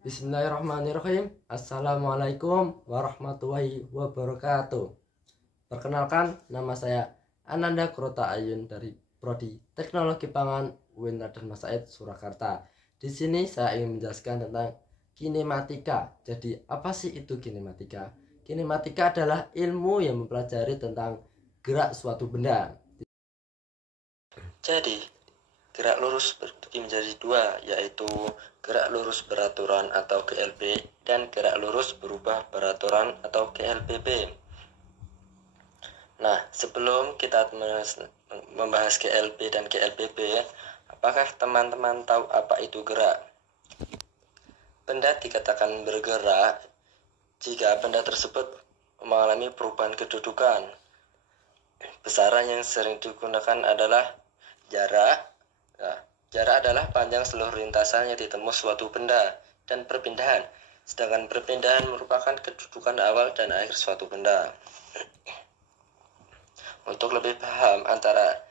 Bismillahirrahmanirrahim. Assalamualaikum warahmatullahi wabarakatuh. Perkenalkan, nama saya Ananda Krota Ayun dari Prodi Teknologi Pangan UIN Raden Mas Said Surakarta. Di sini saya ingin menjelaskan tentang kinematika. Jadi, apa sih itu kinematika? Kinematika adalah ilmu yang mempelajari tentang gerak suatu benda. Jadi, gerak lurus terbagi menjadi dua, yaitu gerak lurus beraturan atau GLB dan gerak lurus berubah beraturan atau GLBB. Nah, sebelum kita membahas GLB dan GLBB, apakah teman-teman tahu apa itu gerak? Benda dikatakan bergerak jika benda tersebut mengalami perubahan kedudukan. Besaran yang sering digunakan adalah jarak. Nah, jarak adalah panjang seluruh lintasan yang ditempuh suatu benda, dan perpindahan. Sedangkan perpindahan merupakan kedudukan awal dan akhir suatu benda. Untuk lebih paham antara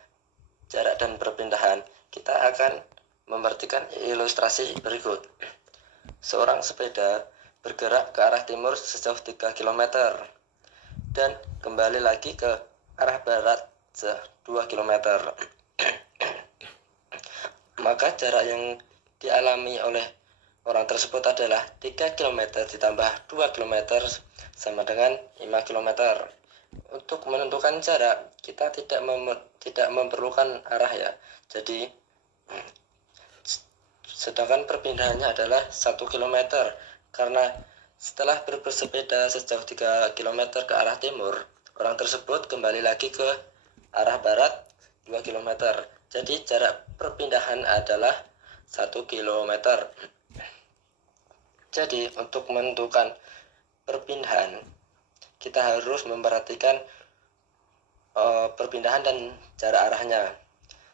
jarak dan perpindahan, kita akan memperhatikan ilustrasi berikut. Seorang sepeda bergerak ke arah timur sejauh 3 km dan kembali lagi ke arah barat 2 km. Maka jarak yang dialami oleh orang tersebut adalah 3 km ditambah 2 km sama dengan 5 km. Untuk menentukan jarak, kita tidak memerlukan arah ya. Jadi, sedangkan perpindahannya adalah 1 km. Karena setelah bersepeda sejauh 3 km ke arah timur, orang tersebut kembali lagi ke arah barat 2 km. Jadi jarak perpindahan adalah 1 km. Jadi untuk menentukan perpindahan, kita harus memperhatikan perpindahan dan jarak arahnya.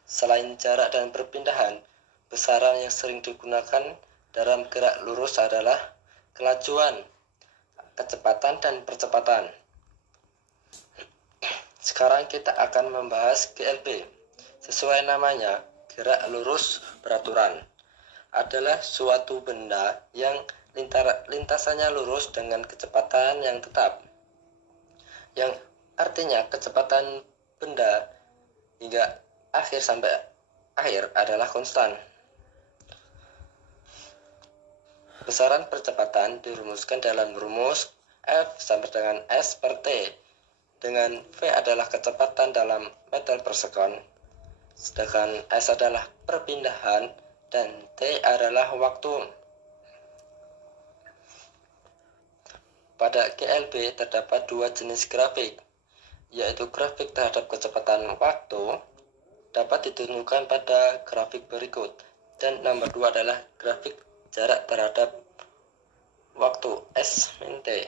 Selain jarak dan perpindahan, besaran yang sering digunakan dalam gerak lurus adalah kelajuan, kecepatan, dan percepatan. Sekarang kita akan membahas GLB. Sesuai namanya, gerak lurus beraturan adalah suatu benda yang lintasannya lurus dengan kecepatan yang tetap, yang artinya kecepatan benda hingga akhir sampai akhir adalah konstan. Besaran percepatan dirumuskan dalam rumus F sama dengan S per T, dengan V adalah kecepatan dalam meter per sekon, sedangkan S adalah perpindahan dan T adalah waktu. Pada GLB terdapat dua jenis grafik, yaitu grafik terhadap kecepatan waktu dapat ditunjukkan pada grafik berikut, dan nomor 2 adalah grafik jarak terhadap waktu S min T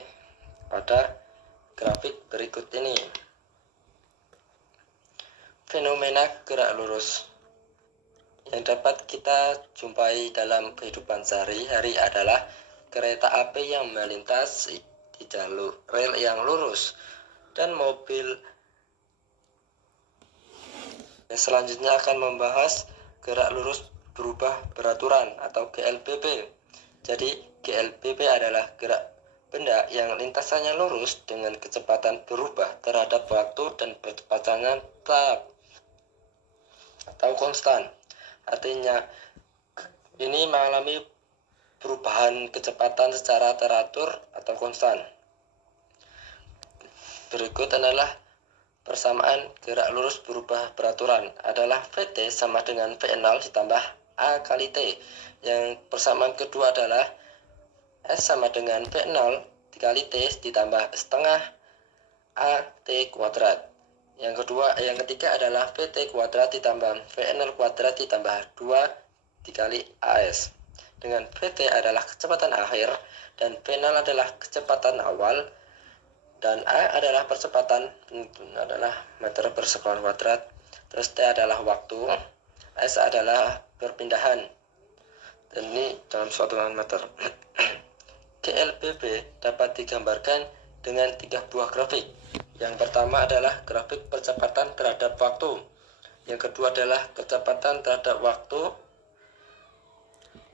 pada grafik berikut ini. Fenomena gerak lurus yang dapat kita jumpai dalam kehidupan sehari-hari adalah kereta api yang melintas di jalur rel yang lurus dan mobil. Selanjutnya akan membahas gerak lurus berubah beraturan atau GLBB. Jadi GLBB adalah gerak benda yang lintasannya lurus dengan kecepatan berubah terhadap waktu dan percepatannya tetap atau konstan. Artinya ini mengalami perubahan kecepatan secara teratur atau konstan. Berikut adalah persamaan gerak lurus berubah beraturan adalah VT sama dengan V0 ditambah A kali T. Yang persamaan kedua adalah S sama dengan V0 dikali T ditambah setengah AT kuadrat. Yang ketiga adalah VT kuadrat ditambah V0 kuadrat ditambah 2 dikali AS. Dengan VT adalah kecepatan akhir dan V0 adalah kecepatan awal dan A adalah percepatan, adalah meter per sekon kuadrat. Terus T adalah waktu, S adalah perpindahan. Dan ini dalam suatu meter. GLBB dapat digambarkan dengan 3 buah grafik. Yang pertama adalah grafik percepatan terhadap waktu. Yang kedua adalah kecepatan terhadap waktu.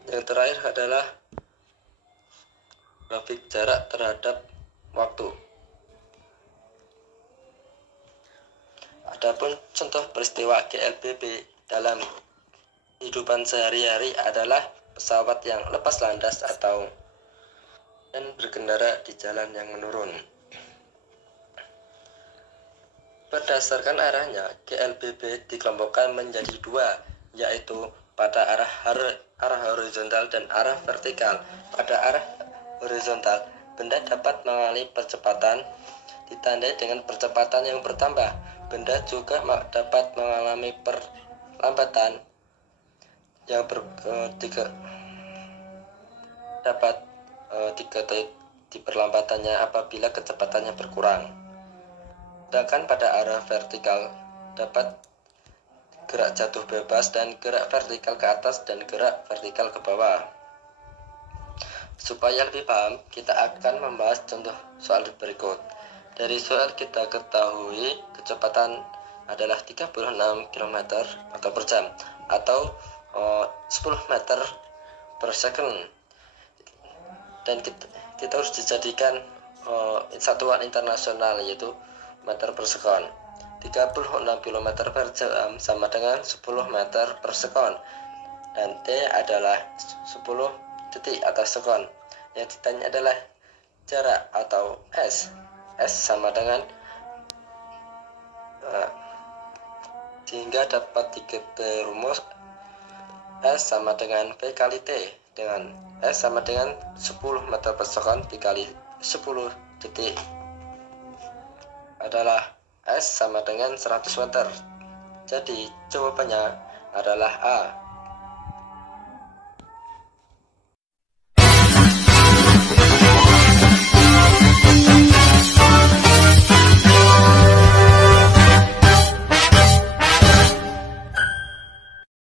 Yang terakhir adalah grafik jarak terhadap waktu. Adapun contoh peristiwa GLBB dalam kehidupan sehari-hari adalah pesawat yang lepas landas atau dan berkendara di jalan yang menurun. Berdasarkan arahnya, GLBB dikelompokkan menjadi dua, yaitu pada arah horizontal dan arah vertikal. Pada arah horizontal, benda dapat mengalami percepatan ditandai dengan percepatan yang bertambah. Benda juga dapat mengalami perlambatan yang dapat di perlambatannya apabila kecepatannya berkurang. Sedangkan pada arah vertikal dapat gerak jatuh bebas dan gerak vertikal ke atas dan gerak vertikal ke bawah. Supaya lebih paham, kita akan membahas contoh soal berikut. Dari soal kita ketahui kecepatan adalah 36 km atau per jam atau 10 meter per second, dan kita harus dijadikan satuan internasional yaitu meter per sekon. 36 km per jam sama dengan 10 meter per sekon, dan T adalah 10 detik atau sekon. Yang ditanya adalah jarak atau S sama dengan sehingga dapat diketahui rumus S sama dengan V kali T, dengan S sama dengan 10 meter per sekon dikali 10 detik adalah S sama dengan 100 meter. Jadi jawabannya adalah A.